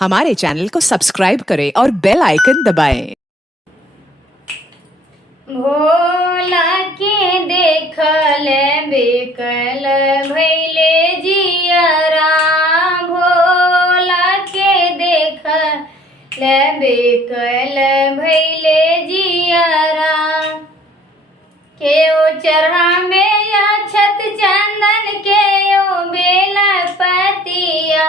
हमारे चैनल को सब्सक्राइब करें और बेल आइकन दबाएं। भोला के देखल बेकल भैले जियरा, भोला के देखल बेकल भैले जियरा। केओ चढ़ा में या छत चंदन, केओ बेला पतिया।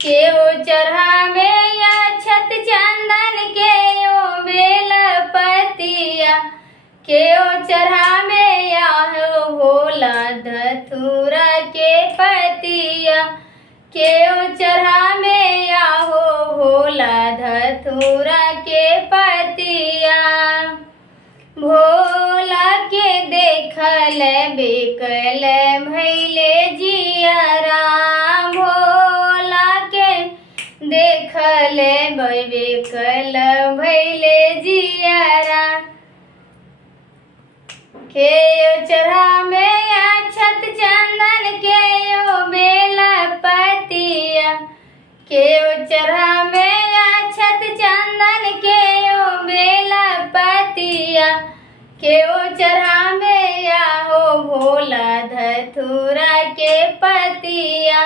केओ चढ़ा में या छत चंदन, केओ बेला पतिया। केओ चढ़ा में या हो भोला धतूरा के पतिया। केओ चढ़ा में या हो भोला धतूरा के पतिया। भोला के देखल बेकल भैले जियरा, भोला के देखल बेकल भैले जियरा। केओ चढ़ा में या छत चंदन, केओ बेला पतिया। केओ चढ़ा में या छत चंदन, केओ बेला पतिया। केओ चढ़ा में या हो भोला धतूरा के पतिया।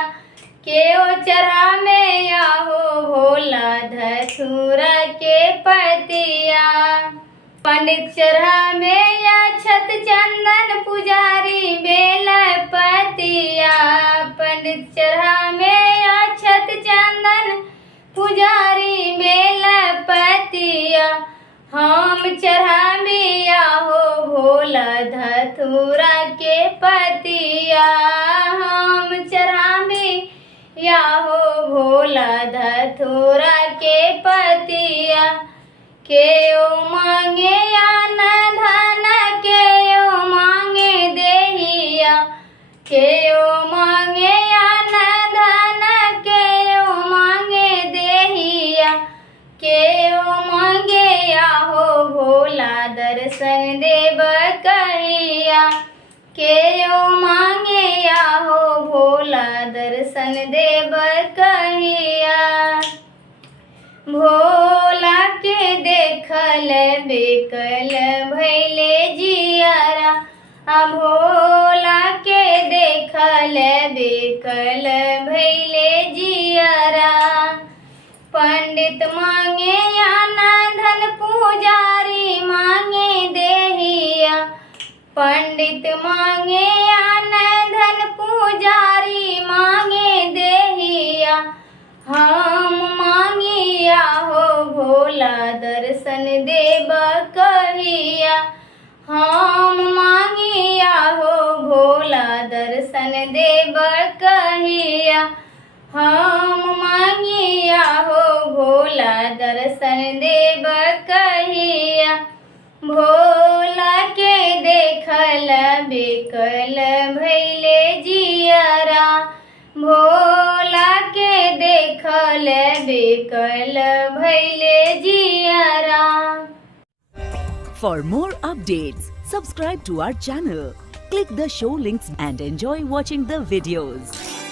केओ चढ़ा में या हो भोला धतूरा के पतिया। पंडित चढ़ा में या छत चंदन, पुजारी बेला पतिया। पंडित चढ़ा में या छत चंदन, पुजारी बेला पतिया। हम चढ़ा में या हो भोला धतूरा के पतिया। हम चढ़ा में या हो भोला धतूरा के पतिया। केओ मांगे अन्न धन, केओ मांगे देहिया। केओ मांगे अन्न धन, केओ मांगे देहिया। केओ मांगे या हो भोला दर्शन देव कहिया। केओ मांगे या हो भोला दर्शन देव कहिया। भोला के देखल बेकल भैले जियरा, भोला के देखल बेकल भैले जियरा। पंडित मांगे अन्न धन, पुजारी मांगे देहिया। पंडित मांगे अन्न धन, पुजारी मांगे देहिया। हम मांगिया हो भोला दर्शन देव कहिया। हम मांगिया हो भोला दर्शन देव कहिया। हम मांगिया हो भोला दर्शन देव कहिया। भोला के देखल बेकल भैले जियरा, भोला के देखल बेकल भैले जियरा। For more updates, subscribe to our channel, click the show links and enjoy watching the videos.